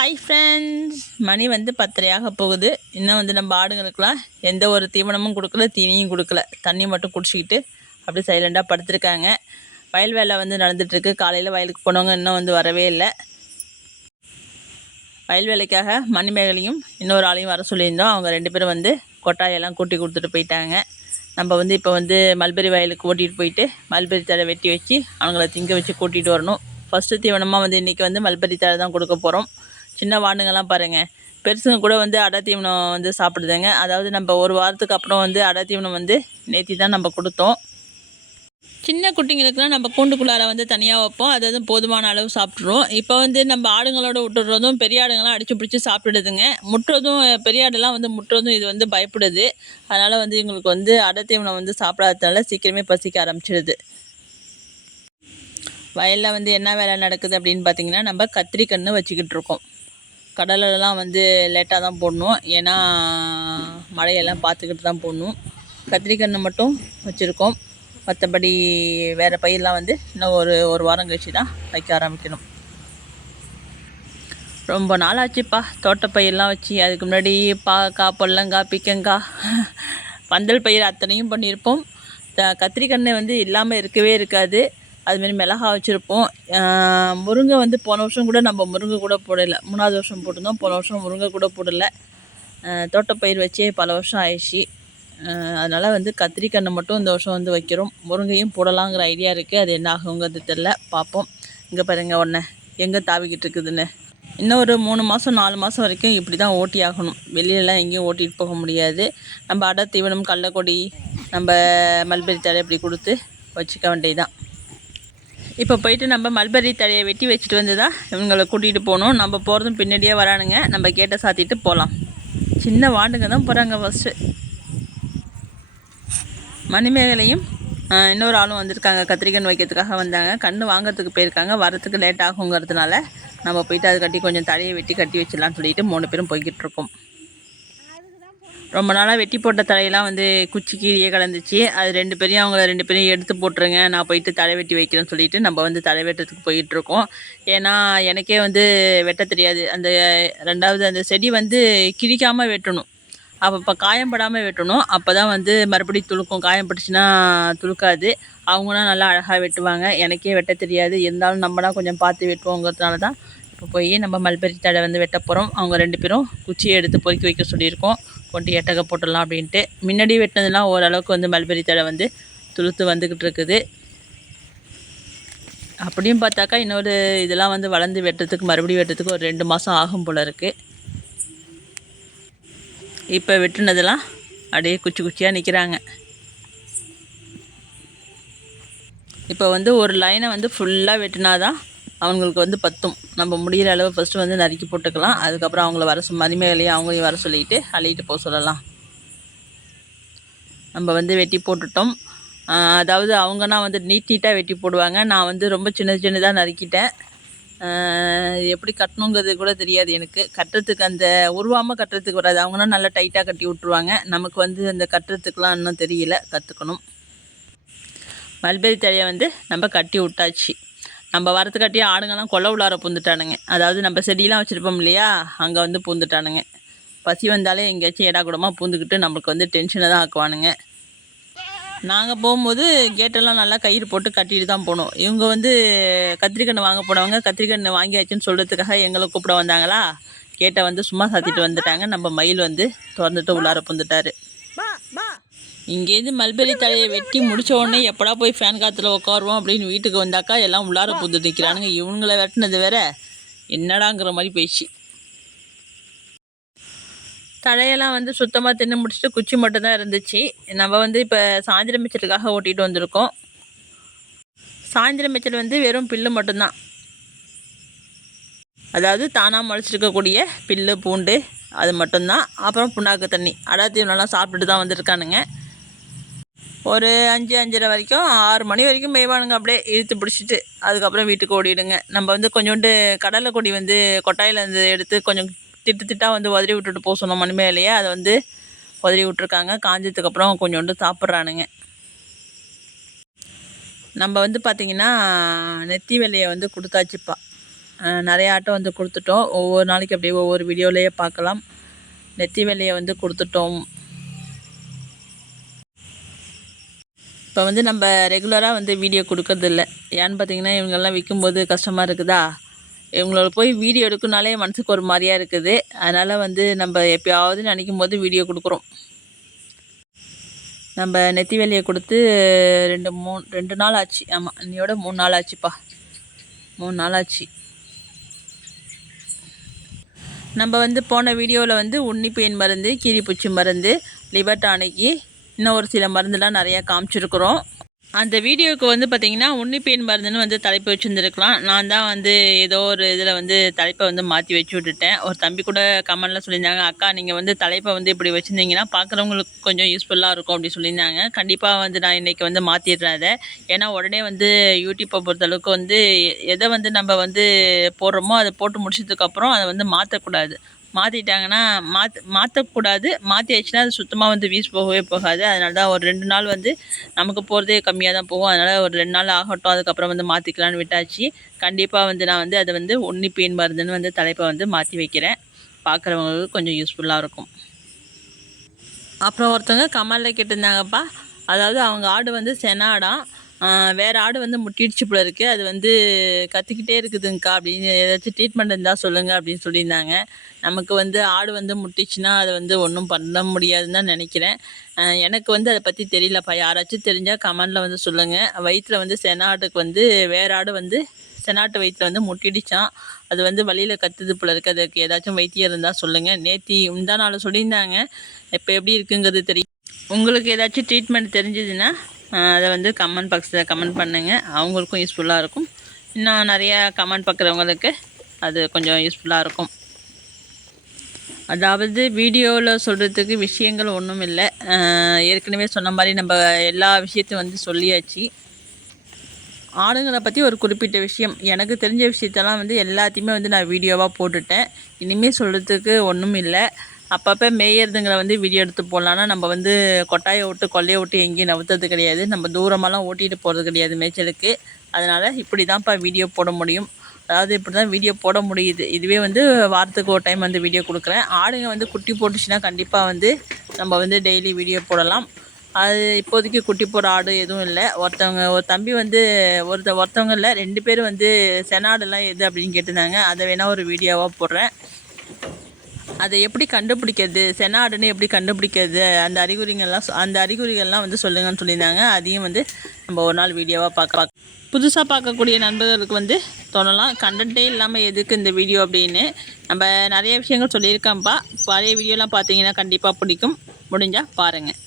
Hi friends, மணி வந்து 10:30 போகுது. இன்னும் வந்து நம்ம ஆடுங்களுக்கெலாம் எந்த ஒரு தீவனமும் கொடுக்கல, தீனியும் கொடுக்கல. தண்ணி மட்டும் குடிச்சிக்கிட்டு அப்படியே சைலண்டாக படுத்துருக்காங்க. வயல் வேலை வந்து நடந்துகிட்ருக்கு. காலையில் வயலுக்கு போனவங்க இன்னும் வந்து வரவே இல்லை. வயல் வேலைக்காக மணிமேகலையும் இன்னொரு ஆளையும் வர சொல்லியிருந்தோம். அவங்க 2 பேரும் வந்து கொட்டாயெல்லாம் கூட்டி கொடுத்துட்டு போயிட்டாங்க. நம்ம வந்து இப்போ வந்து மல்பெரி வயலுக்கு ஓட்டிகிட்டு போயிட்டு மல்பெரி தழை வெட்டி வச்சு அவங்கள திங்க வச்சு கூட்டிகிட்டு வரணும். ஃபஸ்ட்டு தீவனமாக வந்து இன்றைக்கி வந்து மல்பெரி தழை தான் கொடுக்க போகிறோம். சின்ன வாண்டுங்கள்லாம் பாருங்கள், பெருசுங்க கூட வந்து அடை தீவனம் வந்து சாப்பிடுதுங்க. அதாவது நம்ம ஒரு வாரத்துக்கு அப்புறம் வந்து அடை தீவனம் வந்து நேற்று தான் நம்ம கொடுத்தோம். சின்ன குட்டிங்களுக்குலாம் நம்ம கூண்டுக்குள்ளார வந்து தனியாக வைப்போம். அதாவது போதுமான அளவு சாப்பிட்ருவோம். இப்போ வந்து நம்ம ஆடுங்களோட விட்டுடுறதும் பெரிய ஆடுங்கள்லாம் அடித்து பிடிச்சி சாப்பிடுதுங்க. முட்டுறதும் பெரிய ஆடுலாம் வந்து முட்டுறதும் இது வந்து பயப்படுது. அதனால் வந்து இவங்களுக்கு வந்து அடை தீவனம் வந்து சாப்பிடாததுனால சீக்கிரமே பசிக்க ஆரம்பிச்சிடுது. வயலில் வந்து என்ன வேலை நடக்குது அப்படின்னு பார்த்தீங்கன்னா, நம்ம கத்திரிக்கன்று வச்சுக்கிட்டு இருக்கோம். கடலெல்லாம் வந்து லேட்டாக தான் போடணும், ஏன்னா மழையெல்லாம் பார்த்துக்கிட்டு தான் போடணும். கத்திரிக்கன்று மட்டும் வச்சுருக்கோம். மற்றபடி வேறு பயிரெலாம் வந்து இன்னும் ஒரு வாரம் கழிச்சு தான் வைக்க ஆரம்பிக்கணும். ரொம்ப நாள் ஆச்சுப்பா தோட்டப்பயிரெலாம் வச்சு. அதுக்கு முன்னாடி பாகக்காய், பொல்லங்காய், பீக்கங்காய், பந்தல் பயிர் அத்தனையும் பண்ணியிருப்போம். கத்திரிக்கன்று வந்து இல்லாமல் இருக்கவே இருக்காது. அதுமாரி மிளகா வச்சுருப்போம். முருங்கை வந்து போன வருஷம் கூட நம்ம முருங்கை கூட போடலை. 3வது வருஷம் போட்டிருந்தோம். போன வருஷம் முருங்கை கூட போடலை. தோட்டப்பயிர் வச்சே பல வருஷம் ஆயிடுச்சு. அதனால் வந்து கத்திரிக்கன்று மட்டும் இந்த வருஷம் வந்து வைக்கிறோம். முருங்கையும் போடலாங்கிற ஐடியா இருக்குது. அது என்ன ஆகுங்கிறது தெரில, பார்ப்போம். இங்கே பாருங்கள் ஒன்று எங்கே தாவிக்கிட்டு இருக்குதுன்னு. இன்னும் ஒரு 3 மாதம் 4 மாதம் வரைக்கும் இப்படி தான் ஓட்டி ஆகணும். வெளியிலலாம் எங்கேயும் ஓட்டிகிட்டு போக முடியாது. நம்ம அடை தீவனம், கடலக்கொடி, நம்ம மல்பெரி தழை இப்படி கொடுத்து வச்சுக்க வேண்டியதுதான். இப்போ போயிட்டு நம்ம மல்பெரி தழையை வெட்டி வச்சுட்டு வந்து தான் இவங்களை கூட்டிகிட்டு போகணும். நம்ம போகிறதும் பின்னாடியே வரானுங்க. நம்ம கேட்டை சாத்திட்டு போகலாம். சின்ன வாண்டுங்க தான் போகிறாங்க ஃபஸ்ட்டு. மணிமேகலையும் இன்னொரு ஆளும் வந்திருக்காங்க. கத்திரிக்கன்று வைக்கிறதுக்காக வந்தாங்க. கன்று வாங்கிறதுக்கு போயிருக்காங்க. வரத்துக்கு லேட் ஆகுங்கிறதுனால நம்ம போயிட்டு அதை கட்டி கொஞ்சம் தழையை வெட்டி கட்டி வச்சிடலான்னு சொல்லிட்டு 3 பேரும் போய்கிட்டு இருக்கோம். ரொம்ப நாளாக வெட்டி போட்ட தலையெல்லாம் வந்து குச்சி கீழே கிடந்துச்சு. அது 2 பேரையும் அவங்கள 2 பேரையும் எடுத்து போட்டுருங்க, நான் போயிட்டு தலை வெட்டி வைக்கிறேன்னு சொல்லிட்டு நம்ம வந்து தலை வெட்டுறதுக்கு போயிட்டுருக்கோம். ஏன்னா எனக்கே வந்து வெட்ட தெரியாது. அந்த 2வது அந்த செடி வந்து கிழிக்காமல் வெட்டணும். அப்போ காயம்படாமல் வெட்டணும். அப்போ தான் வந்து மறுபடியும் துளுக்கும். காயம்பட்டுச்சுன்னா துளுக்காது. அவங்களாம் நல்லா அழகாக வெட்டுவாங்க. எனக்கே வெட்ட தெரியாது. இருந்தாலும் நம்மளாம் கொஞ்சம் பார்த்து வெட்டுவோங்கிறதுனால தான் இப்போ போய் நம்ம மல்பெரி தழை வந்து வெட்ட போகிறோம். அவங்க 2 பேரும் குச்சியை எடுத்து பொறுக்கி வைக்க சொல்லியிருக்கோம். கொண்டு எட்டக போட்டுடலாம் அப்படின்ட்டு. முன்னாடி வெட்டினதுலாம் ஓரளவுக்கு வந்து மல்பெரி தழை வந்து துளுத்து வந்துக்கிட்டு இருக்குது. அப்படியும் பார்த்தாக்கா இன்னொரு இதெல்லாம் வந்து வளர்ந்து வெட்டுறதுக்கு மறுபடியும் வெட்டுறதுக்கு ஒரு 2 மாதம் ஆகும் போல் இருக்குது. இப்போ வெட்டுனதெல்லாம் அப்படியே குச்சி குச்சியாக நிற்கிறாங்க. இப்போ வந்து ஒரு லைனை வந்து ஃபுல்லாக வெட்டினாதான் அவங்களுக்கு வந்து பத்தும். நம்ம முடிகிற அளவு ஃபஸ்ட்டு வந்து நறுக்கி போட்டுக்கலாம். அதுக்கப்புறம் அவங்கள வர மணிமேகலையும் அவங்களையும் வர சொல்லிட்டு அள்ளிட்டு போக சொல்லலாம். நம்ம வந்து வெட்டி போட்டுட்டோம். அதாவது அவங்கன்னா வந்து நீட்டாக வெட்டி போடுவாங்க. நான் வந்து ரொம்ப சின்னதாக நறுக்கிட்டேன். எப்படி கட்டணுங்கிறது கூட தெரியாது எனக்கு. கட்டுறதுக்கு அந்த உருவாமல் கட்டுறதுக்கு வராது. அவங்கன்னா நல்லா டைட்டாக கட்டி விட்ருவாங்க. நமக்கு வந்து அந்த கட்டுறதுக்கெலாம் இன்னும் தெரியல, கற்றுக்கணும். மல்பெரி தழையை வந்து நம்ம கட்டி விட்டாச்சு. நம்ம வரத்துக்காட்டியே ஆடுங்கள்லாம் கொல்லை உள்ளார பூந்துட்டானுங்க. அதாவது நம்ம செடியெலாம் வச்சுருப்போம் இல்லையா, அங்கே வந்து பூந்துட்டானுங்க. பசி வந்தாலே எங்கேயாச்சும் ஏடா கூடமாக பூந்துக்கிட்டு நம்மளுக்கு வந்து டென்ஷனை தான் ஆக்குவானுங்க. நாங்கள் போகும்போது கேட்டெல்லாம் நல்லா கயிறு போட்டு கட்டிட்டு தான் போனோம். இவங்க வந்து கத்திரிக்கன்று வாங்க போனவங்க கத்திரிக்கன்று வாங்கியாச்சுன்னு சொல்கிறதுக்காக எங்களை கூப்பிட வந்தாங்களா, கேட்டை வந்து சும்மா சாத்திட்டு வந்துட்டாங்க. நம்ம மயில் வந்து திறந்துட்டு உள்ளார பூந்துட்டார். இங்கேருந்து மல்பெரி தழையை வெட்டி முடித்த உடனே எப்படா போய் ஃபேன் காற்றுல உட்காருவோம் அப்படின்னு வீட்டுக்கு வந்தாக்கா எல்லாம் உள்ளார பூந்து நிற்கிறானுங்க. இவங்களை வெட்டினது வேற என்னடாங்கிற மாதிரி போயிடுச்சு. தழையெல்லாம் வந்து சுத்தமாக தின்னு முடிச்சுட்டு குச்சி மட்டும்தான் இருந்துச்சு. நம்ம வந்து இப்போ சாயந்தரம் மிச்சத்துக்காக ஓட்டிகிட்டு வந்திருக்கோம். சாயந்தரம் மிச்சல் வந்து வெறும் பில்லு மட்டும்தான். அதாவது தானாக முளைச்சிருக்கக்கூடிய பில்லு, பூண்டு, அது மட்டும்தான். அப்புறம் புண்ணாக்கு தண்ணி. அடாத்தீவனெல்லாம் சாப்பிட்டுட்டு தான் வந்திருக்கானுங்க. ஒரு 5-5:30 வரைக்கும் 6 மணி வரைக்கும் மேய்வானுங்க. அப்படியே இழுத்து பிடிச்சிட்டு அதுக்கப்புறம் வீட்டுக்கு ஓடிடுங்க. நம்ம வந்து கொஞ்சோண்டு கடலை கொடி வந்து கொட்டாயிலேருந்து எடுத்து கொஞ்சம் திட்டாக வந்து உதறி விட்டுட்டு போக சொன்னோம் மணிமேலையே. அதை வந்து உதறி விட்டுருக்காங்க. காஞ்சதுக்கப்புறம் கொஞ்சோண்டு சாப்பிட்றானுங்க. நம்ம வந்து பார்த்திங்கன்னா நெத்தி வெள்ளையை வந்து கொடுத்தாச்சுப்பா. நிறைய ஆட்டை வந்து கொடுத்துட்டோம். ஒவ்வொரு நாளைக்கு அப்படியே ஒவ்வொரு வீடியோலேயே பார்க்கலாம். நெத்தி வெள்ளையை வந்து கொடுத்துட்டோம். இப்போ வந்து நம்ம ரெகுலராக வந்து வீடியோ கொடுக்கறதில்ல. ஏன்னு பார்த்தீங்கன்னா இவங்கெல்லாம் விற்கும்போது கஷ்டமாக இருக்குதா, இவங்களோட போய் வீடியோ எடுக்கணுனாலே மனசுக்கு ஒரு மாதிரியாக இருக்குது. அதனால் வந்து நம்ம எப்போயாவது நினைக்கும் போது வீடியோ கொடுக்குறோம். நம்ம நெத்தி வேலையை கொடுத்து 2 நாள் ஆச்சு. ஆமாம், இன்னையோட 3 நாள் ஆச்சுப்பா. 3 நாள் ஆச்சு. நம்ம வந்து போன வீடியோவில் வந்து உன்னிப்பேன் மருந்து, கீரிப்பூச்சி மருந்து, லிவர் டானிக்கு, இன்னும் ஒரு சில மருந்துலாம் நிறையா காமிச்சிருக்கிறோம். அந்த வீடியோவுக்கு வந்து பார்த்திங்கன்னா உன்னிப்பேன் மருந்துன்னு வந்து தலைப்பு வச்சுருந்துருக்கலாம். நான் தான் வந்து ஏதோ ஒரு இதில் வந்து தலைப்பை வந்து மாற்றி வச்சு விட்டுட்டேன். ஒரு தம்பி கூட கமெண்டில் சொல்லியிருந்தாங்க, அக்கா நீங்கள் வந்து தலைப்பை வந்து இப்படி வச்சுருந்தீங்கன்னா பார்க்குறவங்களுக்கு கொஞ்சம் யூஸ்ஃபுல்லாக இருக்கும் அப்படி சொல்லியிருந்தாங்க. கண்டிப்பாக வந்து நான் இன்றைக்கி வந்து மாற்றிடுறேன் அதை. ஏன்னா உடனே வந்து யூடியூப்பை பொறுத்தளவுக்கு வந்து எதை வந்து நம்ம வந்து போடுறோமோ அதை போட்டு முடிச்சதுக்கப்புறம் அதை வந்து மாற்றக்கூடாது. மாற்றிட்டாங்கன்னா மாற்றக்கூடாது. மாற்றியாச்சுன்னா அது சுத்தமாக வந்து வீஸ் போகவே போகாது. அதனால தான் ஒரு 2 நாள் வந்து நமக்கு போகிறதே கம்மியாக தான் போகும். அதனால் ஒரு 2 நாள் ஆகட்டும், அதுக்கப்புறம் வந்து மாற்றிக்கலான்னு விட்டாச்சு. கண்டிப்பாக வந்து நான் வந்து அதை வந்து உன்னிப்பேன் மருந்துன்னு வந்து தலைப்பை வந்து மாற்றி வைக்கிறேன். பார்க்குறவங்களுக்கு கொஞ்சம் யூஸ்ஃபுல்லாக இருக்கும். அப்புறம் ஒருத்தவங்க கமெண்டில் கேட்டிருந்தாங்கப்பா, அதாவது அவங்க ஆடு வந்து செனாடாம், வேறு ஆடு வந்து முட்டிடுச்சு போல இருக்குது, அது வந்து கத்திக்கிட்டே இருக்குதுங்கக்கா, அப்படின்னு ஏதாச்சும் ட்ரீட்மெண்ட் இருந்தால் சொல்லுங்கள் அப்படின்னு சொல்லியிருந்தாங்க. நமக்கு வந்து ஆடு வந்து முட்டிச்சுன்னா அதை வந்து ஒன்றும் பண்ண முடியாதுன்னு தான் நினைக்கிறேன். எனக்கு வந்து அதை பற்றி தெரியலப்பா. யாராச்சும் தெரிஞ்சால் கமெண்டில் வந்து சொல்லுங்கள். வயிற்றில் வந்து செனாட்டுக்கு வந்து வேறு ஆடு வந்து செனாட்டு வயிற்றில் வந்து முட்டிடுச்சான். அது வந்து வழியில் கத்துது போல இருக்குது. அதுக்கு ஏதாச்சும் வைத்தியம் இருந்தால் சொல்லுங்கள். முந்தா நாள் சொல்லியிருந்தாங்க. இப்போ எப்படி இருக்குங்கிறது தெரியும். உங்களுக்கு ஏதாச்சும் ட்ரீட்மெண்ட் தெரிஞ்சதுன்னா அதை வந்து கமெண்ட் பாக்ஸில் கமெண்ட் பண்ணுங்கள். அவங்களுக்கும் யூஸ்ஃபுல்லாக இருக்கும். இன்னும் நிறையா கமெண்ட் பார்க்குறவங்களுக்கு அது கொஞ்சம் யூஸ்ஃபுல்லாக இருக்கும். அதாவது வீடியோவில் சொல்கிறதுக்கு விஷயங்கள் ஒன்றும் இல்லை. ஏற்கனவே சொன்ன மாதிரி நம்ம எல்லா விஷயத்தையும் வந்து சொல்லியாச்சு. ஆடுங்களை பற்றி ஒரு குறிப்பிட்ட விஷயம், எனக்கு தெரிஞ்ச விஷயத்தெல்லாம் வந்து எல்லாத்தையுமே வந்து நான் வீடியோவாக போட்டுட்டேன். இனிமேல் சொல்கிறதுக்கு ஒன்றும் இல்லை. அப்பப்போ மேயறதுங்களை வந்து வீடியோ எடுத்து போடலான்னா நம்ம வந்து கொட்டாயை விட்டு கொல்லையை விட்டு எங்கேயும் நவுத்துறது கிடையாது. நம்ம தூரமெல்லாம் ஓட்டிகிட்டு போகிறது கிடையாது மேய்ச்சலுக்கு. அதனால் இப்படி தான்ப்பா வீடியோ போட முடியும். அதாவது இப்படி தான் வீடியோ போட முடியுது. இதுவே வந்து வாரத்துக்கு ஒரு டைம் வந்து வீடியோ கொடுக்குறேன். ஆடுங்க வந்து குட்டி போட்டுச்சுன்னா கண்டிப்பாக வந்து நம்ம வந்து டெய்லி வீடியோ போடலாம். அது இப்போதைக்கு குட்டி போடுற ஆடு எதுவும் இல்லை. ஒரு தம்பி வந்து ஒருத்தவங்க இல்லை 2 பேர் வந்து செனாடுலாம் எது அப்படின்னு கேட்டிருந்தாங்க. அதை வேணால் ஒரு வீடியோவாக போடுறேன். அதை எப்படி கண்டுபிடிக்கிறது, செனாடுன்னு எப்படி கண்டுபிடிக்கிறது, அந்த அறிகுறிகள்லாம் வந்து சொல்லுங்கன்னு சொல்லியிருந்தாங்க. அதையும் வந்து நம்ம ஒரு நாள் வீடியோவாக பார்க்கலாம். புதுசாக பார்க்கக்கூடிய நண்பர்களுக்கு வந்து தோணலாம், கண்டென்ட்டே இல்லாமல் எதுக்கு இந்த வீடியோ அப்படின்னு. நம்ம நிறைய விஷயங்கள் சொல்லியிருக்கோம்ப்பா. பழைய வீடியோலாம் பார்த்தீங்கன்னா கண்டிப்பாக பிடிக்கும். முடிஞ்சால் பாருங்கள்.